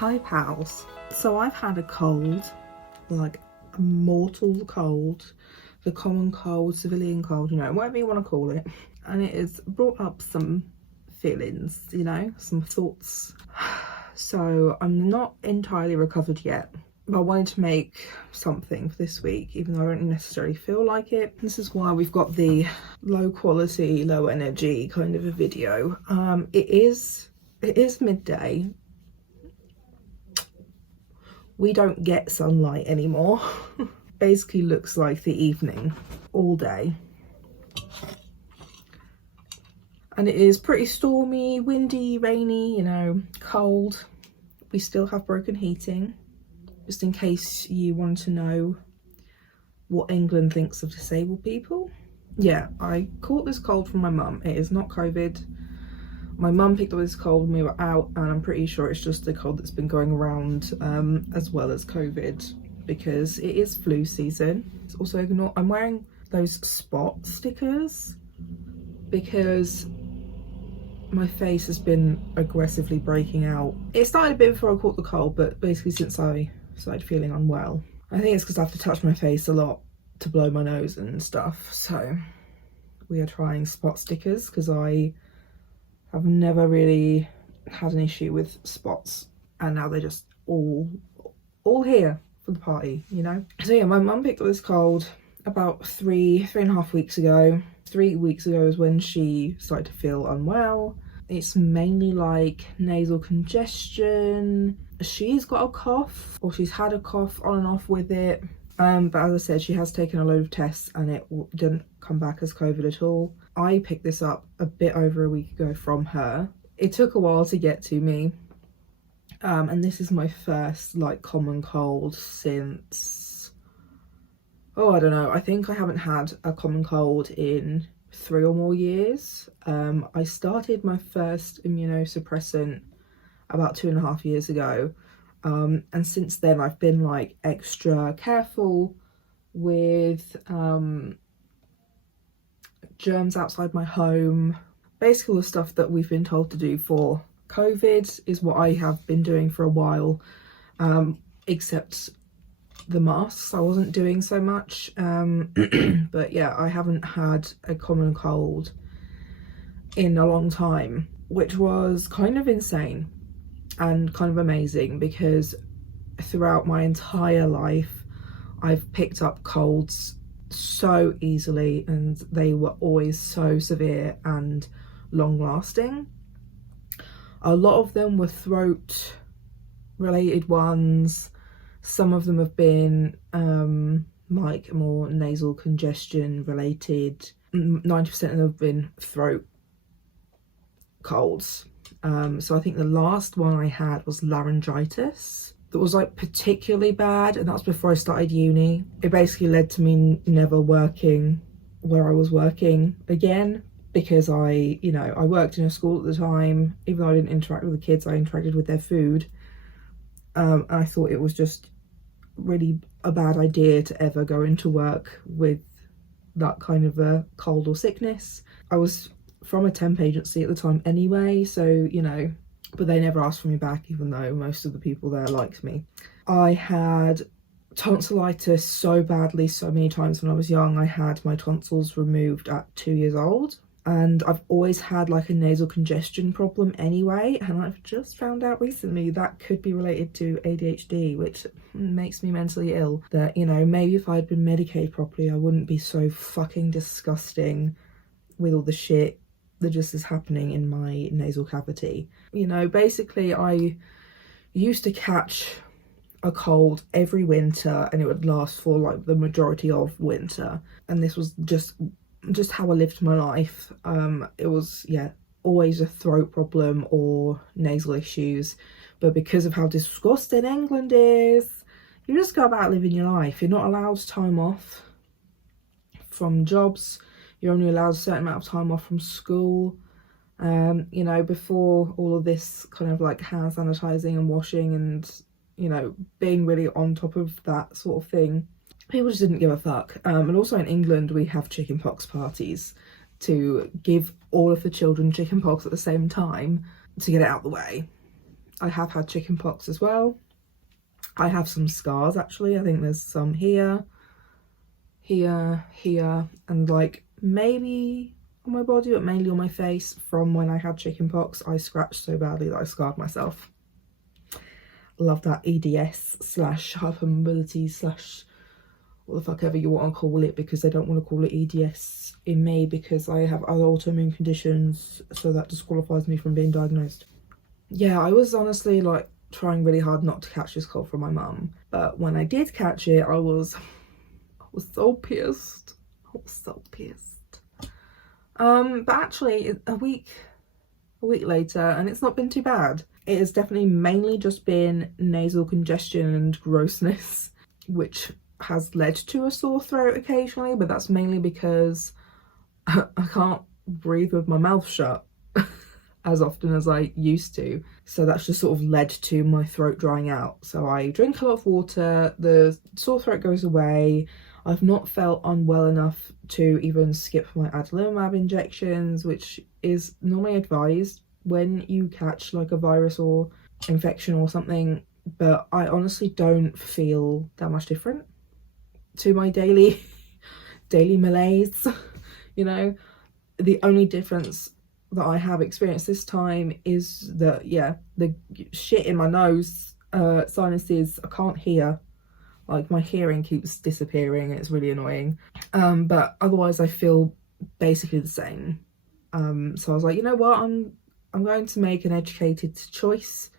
Hi pals. So I've had a cold, like a mortal cold, the common cold, civilian cold, you know, whatever you want to call it. And it has brought up some feelings, you know, some thoughts. So I'm not entirely recovered yet, but I wanted to make something for this week, even though I don't necessarily feel like it. This is why we've got the low quality, low energy kind of a video. It is midday. We don't get sunlight anymore. Basically looks like the evening all day. And it is pretty stormy, windy, rainy, you know, cold. We still have broken heating. Just in case you want to know what England thinks of disabled people. Yeah, I caught this cold from my mum. It is not COVID. My mum picked up this cold when we were out, and I'm pretty sure it's just a cold that's been going around as well as COVID, because it is flu season. It's also I'm wearing those spot stickers because my face has been aggressively breaking out. It started a bit before I caught the cold, but basically since I started feeling unwell. I think it's because I have to touch my face a lot to blow my nose and stuff. So we are trying spot stickers because I've never really had an issue with spots, and now they're just all here for the party, you know. So yeah, my mum picked up this cold about three and a half weeks ago. 3 weeks ago is when she started to feel unwell. It's mainly like nasal congestion. She's got a cough, or she's had a cough on and off with it. But as I said, she has taken a load of tests and it didn't come back as COVID at all. I picked this up a bit over a week ago from her. It took a while to get to me. And this is my first like common cold since, I don't know. I think I haven't had a common cold in 3 or more years. I started my first immunosuppressant about 2.5 years ago. And since then I've been like extra careful with germs outside my home. Basically all the stuff that we've been told to do for COVID is what I have been doing for a while, except the masks I wasn't doing so much. But yeah, I haven't had a common cold in a long time, which was kind of insane and kind of amazing, because throughout my entire life I've picked up colds so easily, and they were always so severe and long lasting. A lot of them were throat related ones. Some of them have been like more nasal congestion related. 90% of them have been throat colds. So I think the last one I had was laryngitis. That was like particularly bad, and that was before I started uni. It basically led to me never working where I was working again, because I worked in a school at the time. Even though I didn't interact with the kids, I interacted with their food. I thought it was just really a bad idea to ever go into work with that kind of a cold or sickness. I was from a temp agency at the time anyway, so but they never asked for me back, even though most of the people there liked me. I had tonsillitis so badly so many times when I was young. I had my tonsils removed at 2 years old, and I've always had like a nasal congestion problem anyway, and I've just found out recently that could be related to ADHD, which makes me mentally ill. That maybe if I'd been medicated properly I wouldn't be so fucking disgusting with all the shit that just is happening in my nasal cavity. Basically I used to catch a cold every winter, and it would last for like the majority of winter, and this was just how I lived my life. It was always a throat problem or nasal issues, but because of how disgusting England is, you just go about living your life. You're not allowed time off from jobs. You're only allowed a certain amount of time off from school. Before all of this kind of like hand sanitizing and washing and being really on top of that sort of thing, people just didn't give a fuck. And also in England we have chickenpox parties to give all of the children chickenpox at the same time to get it out the way. I have had chicken pox as well. I have some scars actually. I think there's some here, and like maybe on my body, but mainly on my face from when I had chicken pox. I scratched so badly that I scarred myself. Love that EDS slash hypermobility slash what the fuck ever you want to call it, because they don't want to call it EDS in me because I have other autoimmune conditions, so that disqualifies me from being diagnosed. Yeah, I was honestly like trying really hard not to catch this cold from my mum, but when I did catch it, I was so pissed. I was so pissed. But actually a week later, and it's not been too bad. It has definitely mainly just been nasal congestion and grossness, which has led to a sore throat occasionally, but that's mainly because I can't breathe with my mouth shut as often as I used to. So that's just sort of led to my throat drying out. So I drink a lot of water, the sore throat goes away. I've not felt unwell enough to even skip my adalimumab injections, which is normally advised when you catch like a virus or infection or something, but I honestly don't feel that much different to my daily malaise. You know, the only difference that I have experienced this time is that, yeah, the shit in my nose, sinuses, I can't hear. Like my hearing keeps disappearing. It's really annoying. But otherwise I feel basically the same. So I was like, you know what, I'm going to make an educated choice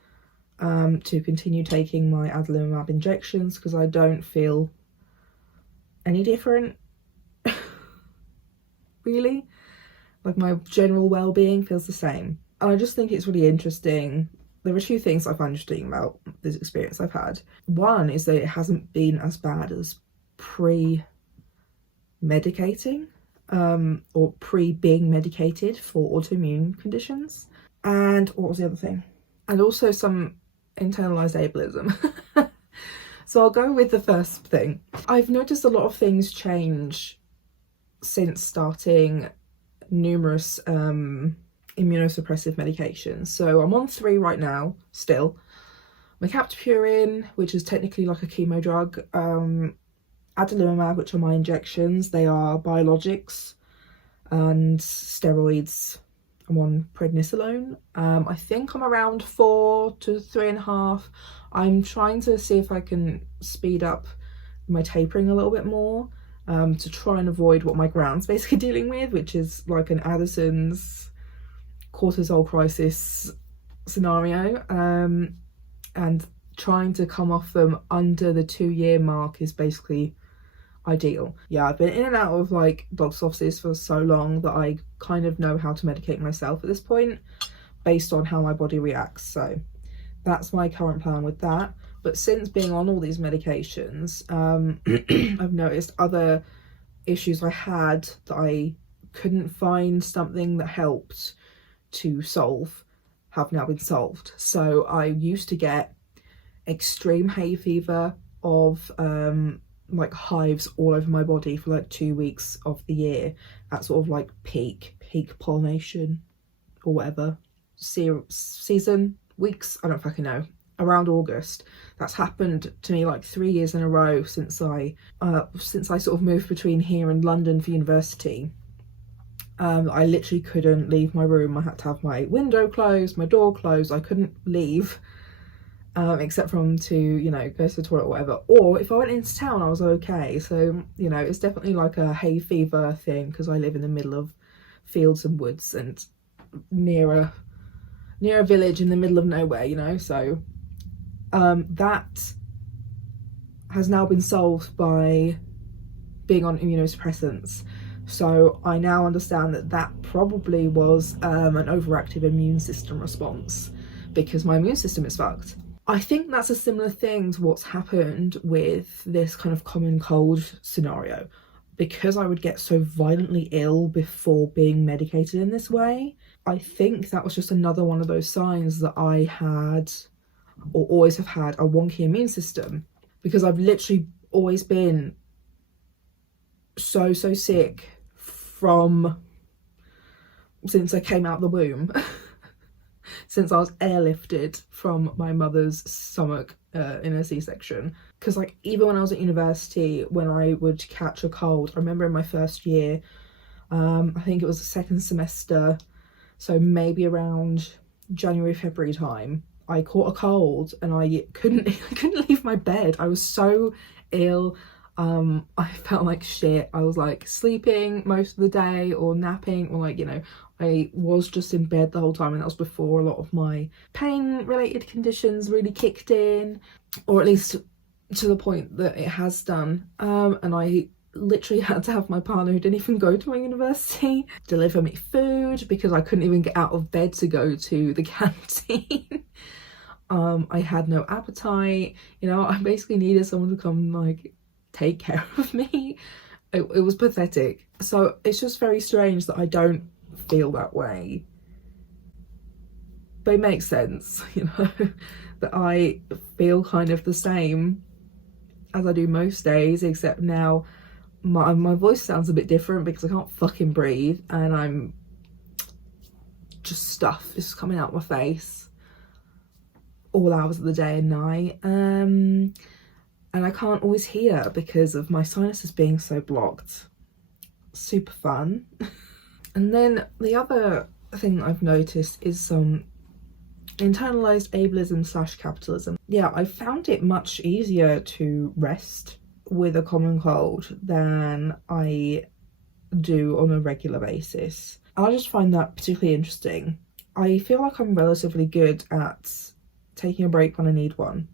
to continue taking my adalimumab injections because I don't feel any different. Really, like my general well-being feels the same. And I just think it's really interesting. There are two things I find interesting about this experience I've had. One is that it hasn't been as bad as pre-medicating or pre-being medicated for autoimmune conditions. And what was the other thing? And also some internalized ableism. So I'll go with the first thing. I've noticed a lot of things change since starting numerous immunosuppressive medications. So I'm on 3 right now still. Captopril, which is technically like a chemo drug, adalimumab, which are my injections. They are biologics, and steroids. I'm on prednisolone. I think I'm around 4 to 3.5. I'm trying to see if I can speed up my tapering a little bit more, to try and avoid what my ground's basically dealing with, which is like an Addison's cortisol crisis scenario, and trying to come off them under the 2-year mark is basically ideal. Yeah, I've been in and out of like doctor's offices for so long that I kind of know how to medicate myself at this point based on how my body reacts. So that's my current plan with that. But since being on all these medications, I've noticed other issues I had that I couldn't find something that helped to solve have now been solved. So I used to get extreme hay fever of like hives all over my body for like 2 weeks of the year at sort of like peak pollination or whatever season, weeks, I don't fucking know, around August. That's happened to me like 3 years in a row since I sort of moved between here and London for university. I literally couldn't leave my room. I had to have my window closed, my door closed. I couldn't leave except from to, you know, go to the toilet or whatever. Or if I went into town, I was okay. So, you know, it's definitely like a hay fever thing because I live in the middle of fields and woods and near a village in the middle of nowhere, you know. So that has now been solved by being on immunosuppressants. So I now understand that that probably was an overactive immune system response because my immune system is fucked. I think that's a similar thing to what's happened with this kind of common cold scenario. Because I would get so violently ill before being medicated in this way, I think that was just another one of those signs that I had, or always have had, a wonky immune system. Because I've literally always been so sick from since I came out the womb. since I was airlifted from my mother's stomach in a C-section. Because like even when I was at university, when I would catch a cold, I remember in my first year, I think it was the second semester, so maybe around January, February time, I caught a cold and I couldn't leave my bed. I was so ill. I felt like shit. I was like sleeping most of the day or napping, or like, you know, I was just in bed the whole time, and that was before a lot of my pain related conditions really kicked in, or at least to the point that it has done. And I literally had to have my partner, who didn't even go to my university, deliver me food because I couldn't even get out of bed to go to the canteen. I had no appetite, you know, I basically needed someone to come like take care of me. It was pathetic. So it's just very strange that I don't feel that way, but it makes sense, you know, that I feel kind of the same as I do most days, except now my voice sounds a bit different because I can't fucking breathe and I'm just stuff is coming out my face all hours of the day and night, and I can't always hear because of my sinuses being so blocked. Super fun. And then the other thing I've noticed is some internalized ableism / capitalism. Yeah, I found it much easier to rest with a common cold than I do on a regular basis. I just find that particularly interesting. I feel like I'm relatively good at taking a break when I need one,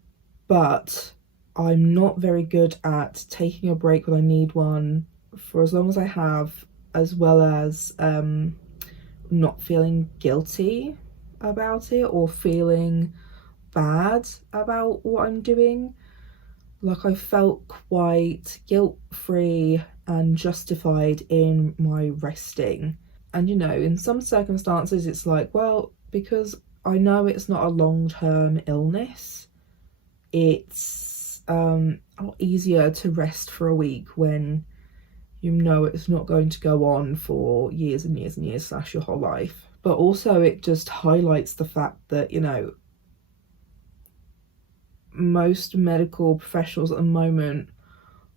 but I'm not very good at taking a break when I need one for as long as I have, as well as not feeling guilty about it or feeling bad about what I'm doing. Like I felt quite guilt-free and justified in my resting. And you know, in some circumstances it's like, well, because I know it's not a long-term illness, it's a lot easier to rest for a week when you know it's not going to go on for years and years and years / your whole life. But also it just highlights the fact that, you know, most medical professionals at the moment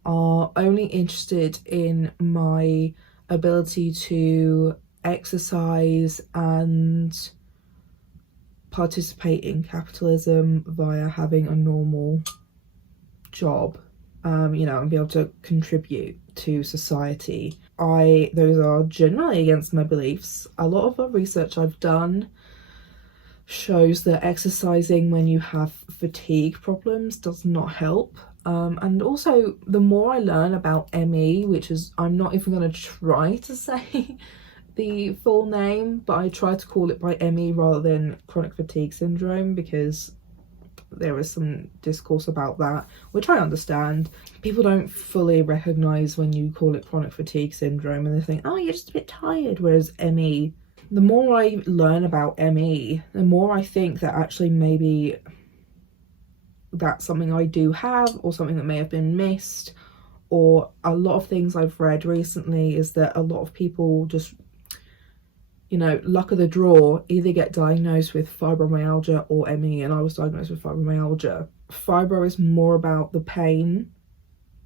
are only interested in my ability to exercise and participate in capitalism via having a normal job, you know, and be able to contribute to society. Those are generally against my beliefs. A lot of the research I've done shows that exercising when you have fatigue problems does not help. And also the more I learn about ME, which is, I'm not even going to try to say the full name, but I try to call it by ME rather than chronic fatigue syndrome, because there is some discourse about that, which I understand. People don't fully recognise when you call it chronic fatigue syndrome and they think, oh, you're just a bit tired, whereas ME, the more I learn about ME, the more I think that actually maybe that's something I do have, or something that may have been missed. Or a lot of things I've read recently is that a lot of people just, you know, luck of the draw, either get diagnosed with fibromyalgia or ME, and I was diagnosed with fibromyalgia. Fibro is more about the pain,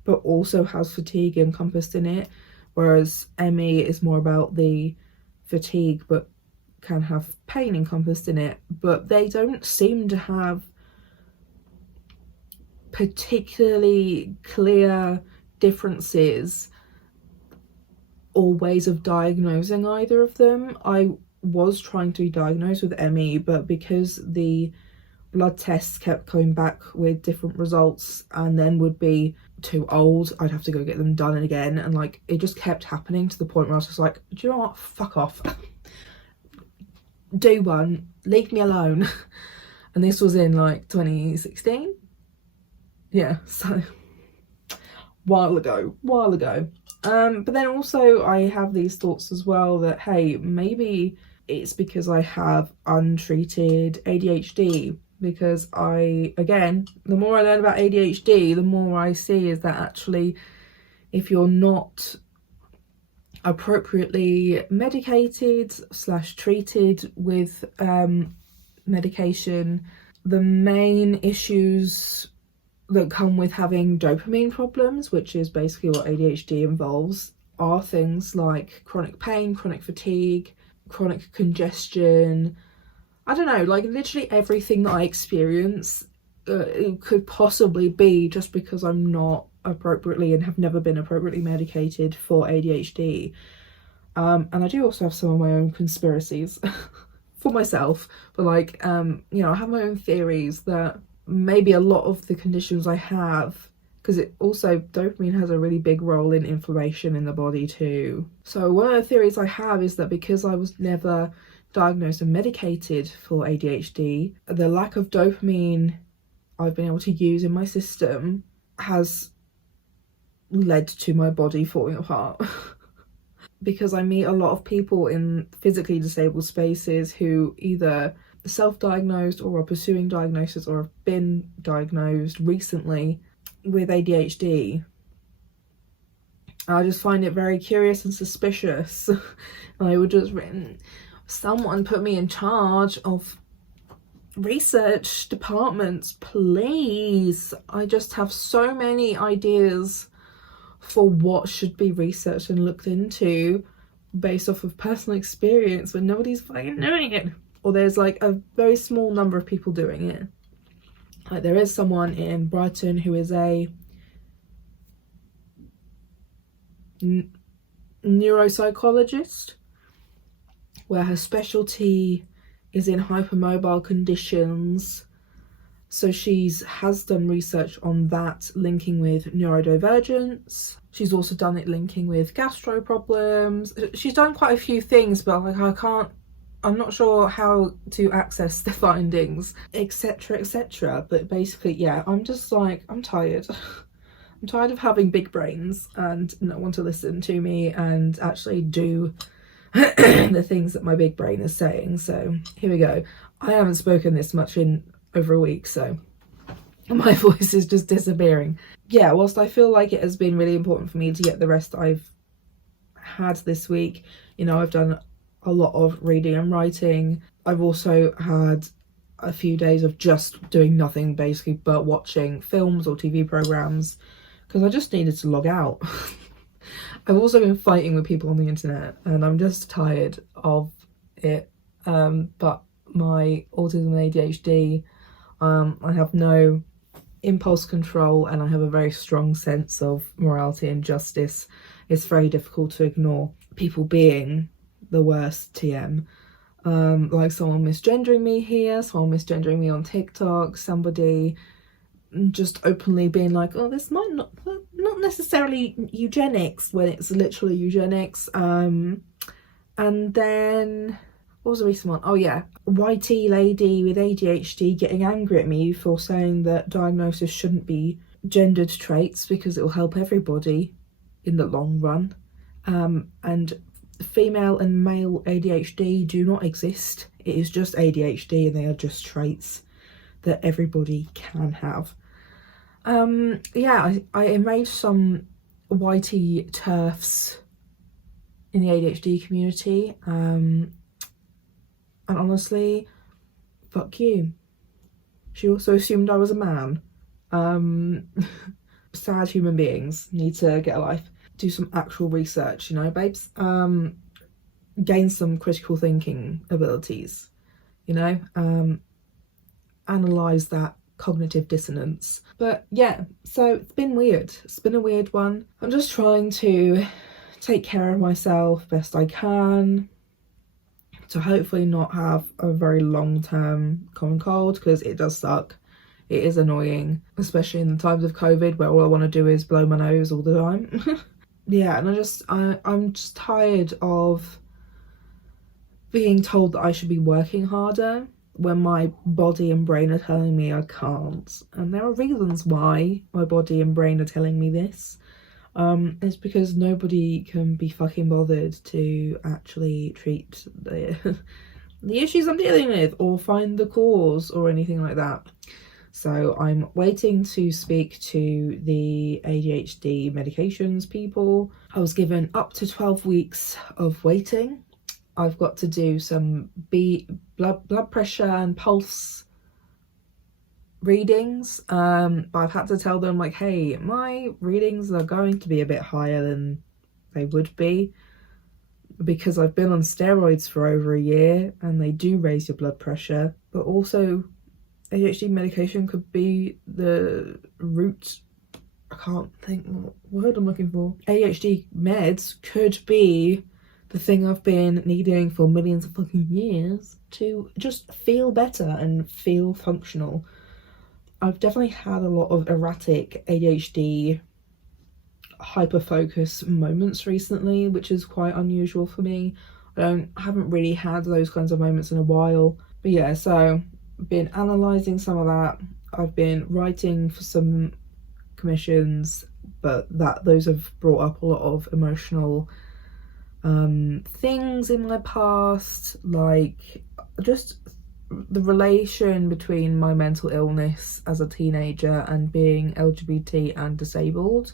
but also has fatigue encompassed in it, whereas ME is more about the fatigue, but can have pain encompassed in it. But they don't seem to have particularly clear differences or ways of diagnosing either of them. I was trying to be diagnosed with ME, but because the blood tests kept coming back with different results and then would be too old, I'd have to go get them done again, and like it just kept happening to the point where I was just like, do you know what, fuck off. Do one, leave me alone. And this was in like 2016. Yeah, so while ago. But then also I have these thoughts as well that, hey, maybe it's because I have untreated ADHD, because again, the more I learn about ADHD, the more I see is that actually if you're not appropriately medicated / treated with medication. The main issues that come with having dopamine problems, which is basically what ADHD involves, are things like chronic pain, chronic fatigue, chronic congestion. I don't know, like literally everything that I experience it could possibly be just because I'm not appropriately and have never been appropriately medicated for ADHD. And I do also have some of my own conspiracies for myself, but like, you know, I have my own theories that maybe a lot of the conditions I have, because it also, dopamine has a really big role in inflammation in the body too. So one of the theories I have is that because I was never diagnosed and medicated for ADHD, the lack of dopamine I've been able to use in my system has led to my body falling apart. Because I meet a lot of people in physically disabled spaces who either self-diagnosed or are pursuing diagnosis or have been diagnosed recently with ADHD. I just find it very curious and suspicious. I would just written, someone put me in charge of research departments, please. I just have so many ideas for what should be researched and looked into based off of personal experience, but nobody's fucking doing it. Or there's like a very small number of people doing it. Like there is someone in Brighton who is a neuropsychologist, where her specialty is in hypermobile conditions. So has done research on that linking with neurodivergence. She's also done it linking with gastro problems. She's done quite a few things, but like I'm not sure how to access the findings, etc, etc. But basically, yeah, I'm just like, I'm tired. I'm tired of having big brains and no one to listen to me and actually do the things that my big brain is saying. So here we go. I haven't spoken this much in over a week, so my voice is just disappearing. Yeah, whilst I feel like it has been really important for me to get the rest I've had this week, you know, I've done a lot of reading and writing. I've also had a few days of just doing nothing basically but watching films or TV programs because I just needed to log out. I've also been fighting with people on the internet and I'm just tired of it. But my autism and ADHD, I have no impulse control and I have a very strong sense of morality and justice. It's very difficult to ignore people being the worst TM. Like someone misgendering me here, someone misgendering me on TikTok, somebody just openly being like, oh, this might not necessarily eugenics when it's literally eugenics. And then what was the recent one? Oh yeah, YT lady with ADHD getting angry at me for saying that diagnosis shouldn't be gendered traits because it will help everybody in the long run. And female and male ADHD do not exist. It is just ADHD and they are just traits that everybody can have. Yeah, I made some YT turfs in the ADHD community. And honestly, fuck you. She also assumed I was a man. Sad human beings need to get a life. Do some actual research, you know, babes. Gain some critical thinking abilities, you know. Analyze that cognitive dissonance. But yeah, so it's been weird. It's been a weird one. I'm just trying to take care of myself best I can to hopefully not have a very long-term common cold, because it does suck. It is annoying, especially in the times of COVID where all I want to do is blow my nose all the time. Yeah, and I'm just tired of being told that I should be working harder when my body and brain are telling me I can't. And there are reasons why my body and brain are telling me this. It's because nobody can be fucking bothered to actually treat the issues I'm dealing with or find the cause or anything like that. So I'm waiting to speak to the ADHD medications people. I was given up to 12 weeks of waiting. I've got to do some blood pressure and pulse readings, but I've had to tell them, like, hey, my readings are going to be a bit higher than they would be because I've been on steroids for over a year and they do raise your blood pressure. But also ADHD medication could be the root, I can't think what word I'm looking for. ADHD meds could be the thing I've been needing for millions of fucking years to just feel better and feel functional. I've definitely had a lot of erratic ADHD hyper-focus moments recently, which is quite unusual for me. I haven't really had those kinds of moments in a while. But yeah, so I've been analysing some of that. I've been writing for some commissions, but those have brought up a lot of emotional things in my past, like just the relation between my mental illness as a teenager and being LGBT and disabled.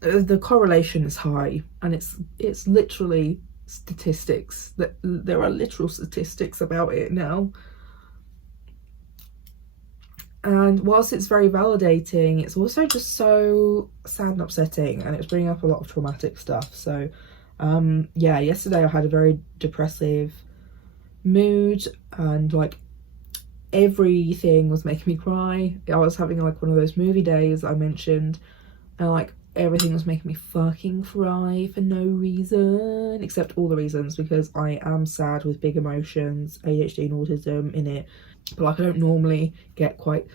The correlation is high, and it's literally statistics, that there are literal statistics about it now. And whilst it's very validating, it's also just so sad and upsetting, and it's bringing up a lot of traumatic stuff. So yeah, yesterday I had a very depressive mood, and like everything was making me cry. I was having like one of those movie days I mentioned, and like everything was making me fucking cry for no reason, except all the reasons, because I am sad with big emotions, ADHD and autism in it. But like I don't normally get quite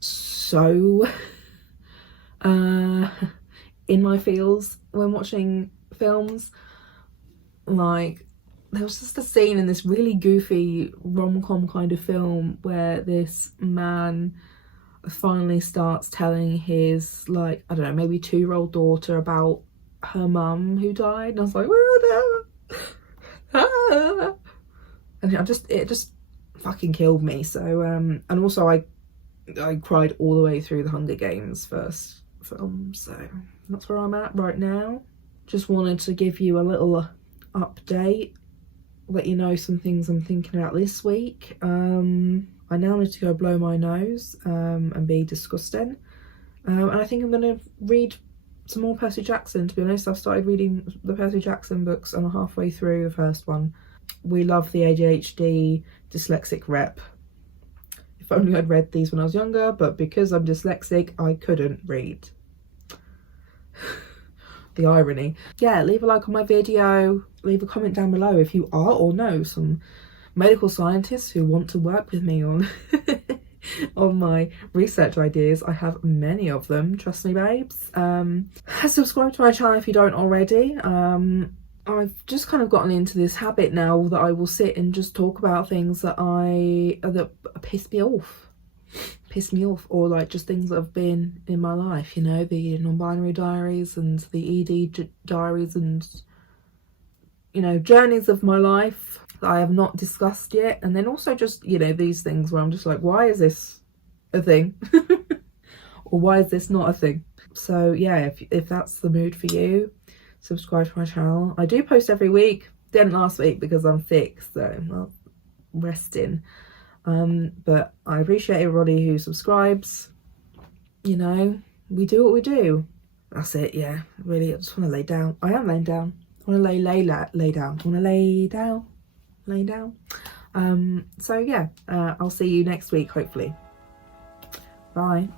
so in my feels when watching films. Like there was just a scene in this really goofy rom-com kind of film where this man finally starts telling his, like, I don't know, maybe 2-year-old daughter about her mum who died, and I was like, oh no. And it just fucking killed me. So and also I cried all the way through the Hunger Games first film, so that's where I'm at right now. Just wanted to give you a little update, let you know some things I'm thinking about this week. I now need to go blow my nose and be disgusting, and I think I'm going to read some more Percy Jackson. To be honest, I've started reading the Percy Jackson books and I'm halfway through the first one. We love the ADHD dyslexic rep. If only I'd read these when I was younger, but because I'm dyslexic I couldn't read. The irony. Yeah, leave a like on my video, leave a comment down below if you are or know some medical scientists who want to work with me on on my research ideas. I have many of them, trust me babes. Subscribe to my channel if you don't already. I've just kind of gotten into this habit now that I will sit and just talk about things that piss me off, or like just things that have been in my life, you know, the non-binary diaries and the ED diaries, and you know, journeys of my life that I have not discussed yet. And then also just, you know, these things where I'm just like, why is this a thing? Or why is this not a thing? So yeah, if that's the mood for you, subscribe to my channel. I do post every week. Didn't last week because I'm sick, so well, resting. But I appreciate everybody who subscribes. You know, we do what we do. That's it. Yeah, really, I just want to lay down. I am laying down. I want to lay down. I want to lay down. So yeah, I'll see you next week, hopefully. Bye.